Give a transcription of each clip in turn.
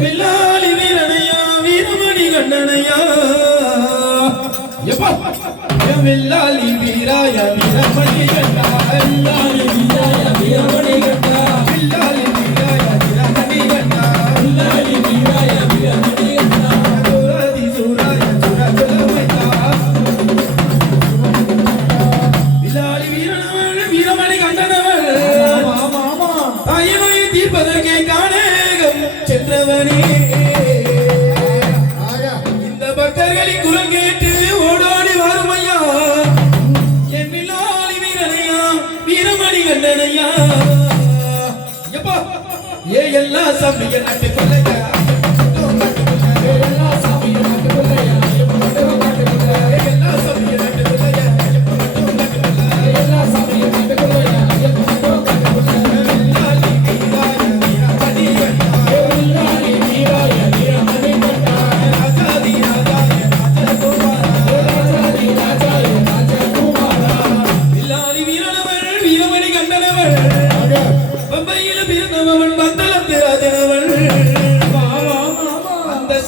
வில்லாளி வீரனையா வீரமணி கண்ணனையா எப்பா வில்லாளி வீராய வீரமணி கண்ணா வில்லாளி வீராய வீரமணி கண்ணா வில்லாளி வீராய வீரமணி கண்ணா வில்லாளி வீராய வீரமணி கண்ணா சூராதி சூராய சுரகுலமையா வில்லாளி வீரனவள் வீரமணி கண்ணனவள் ஆமா ஆமா தாயினை தீர்ப்பதற்கே காணேகம் சென்றவனே இந்த பக்தர்களின் குரல் கேட்டு ஓடோடி வருமையா என் வில்லாளி வீரனையா வீரமணி கண்ணனையா எப்பா ஏ எல்லா சாமிய நாட்டு கொள்ளையா எல்லா சாமிய நாட்டு கொள்ளையா எல்லா சாமிய நாட்டு கொள்ளையா எல்லா சாமிய நாட்டு கொள்ளையா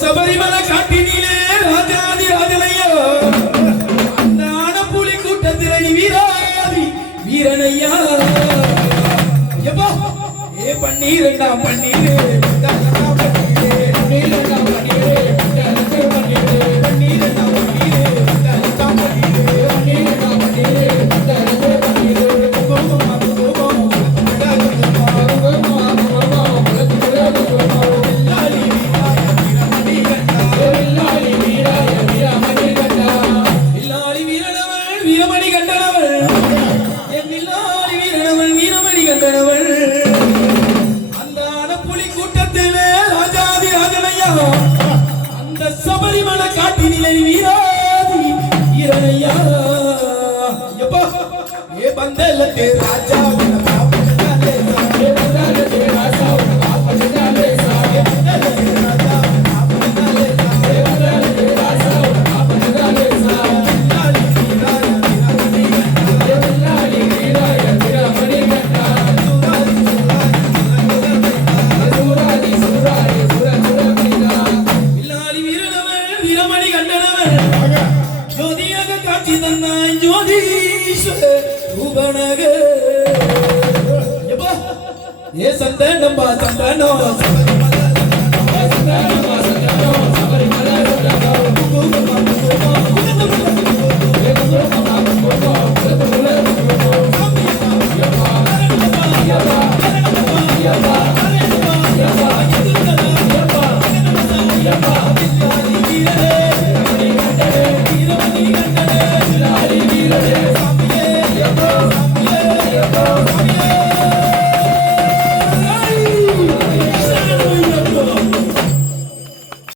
சபரிமலை காட்டினிலே ராஜாதி ராஜனையா அந்த ஆனப்புலி கூட்டத்திரை வீராதி வீரனையா எப்பா ஏ பன்னீரண்டா பன்னீரே வீரமணி கண்டனவள் என் வில்லாளி வீரனவள் வீரமணி கண்டனவள் அந்த அனப்புலி கூட்டத்திலே ராஜாதி ராஜனையா அந்த சபரிமலை காட்டினிலை வீராதி வீரனையா எப்பா ஏ பந்தலத்தே ராஜா வீரமணி கண்டனவள் ஜோதியாக காட்சி தந்தாய் ஜோதீஸ்வர ரூபனக ஏ சந்தனம் பா சந்தனோ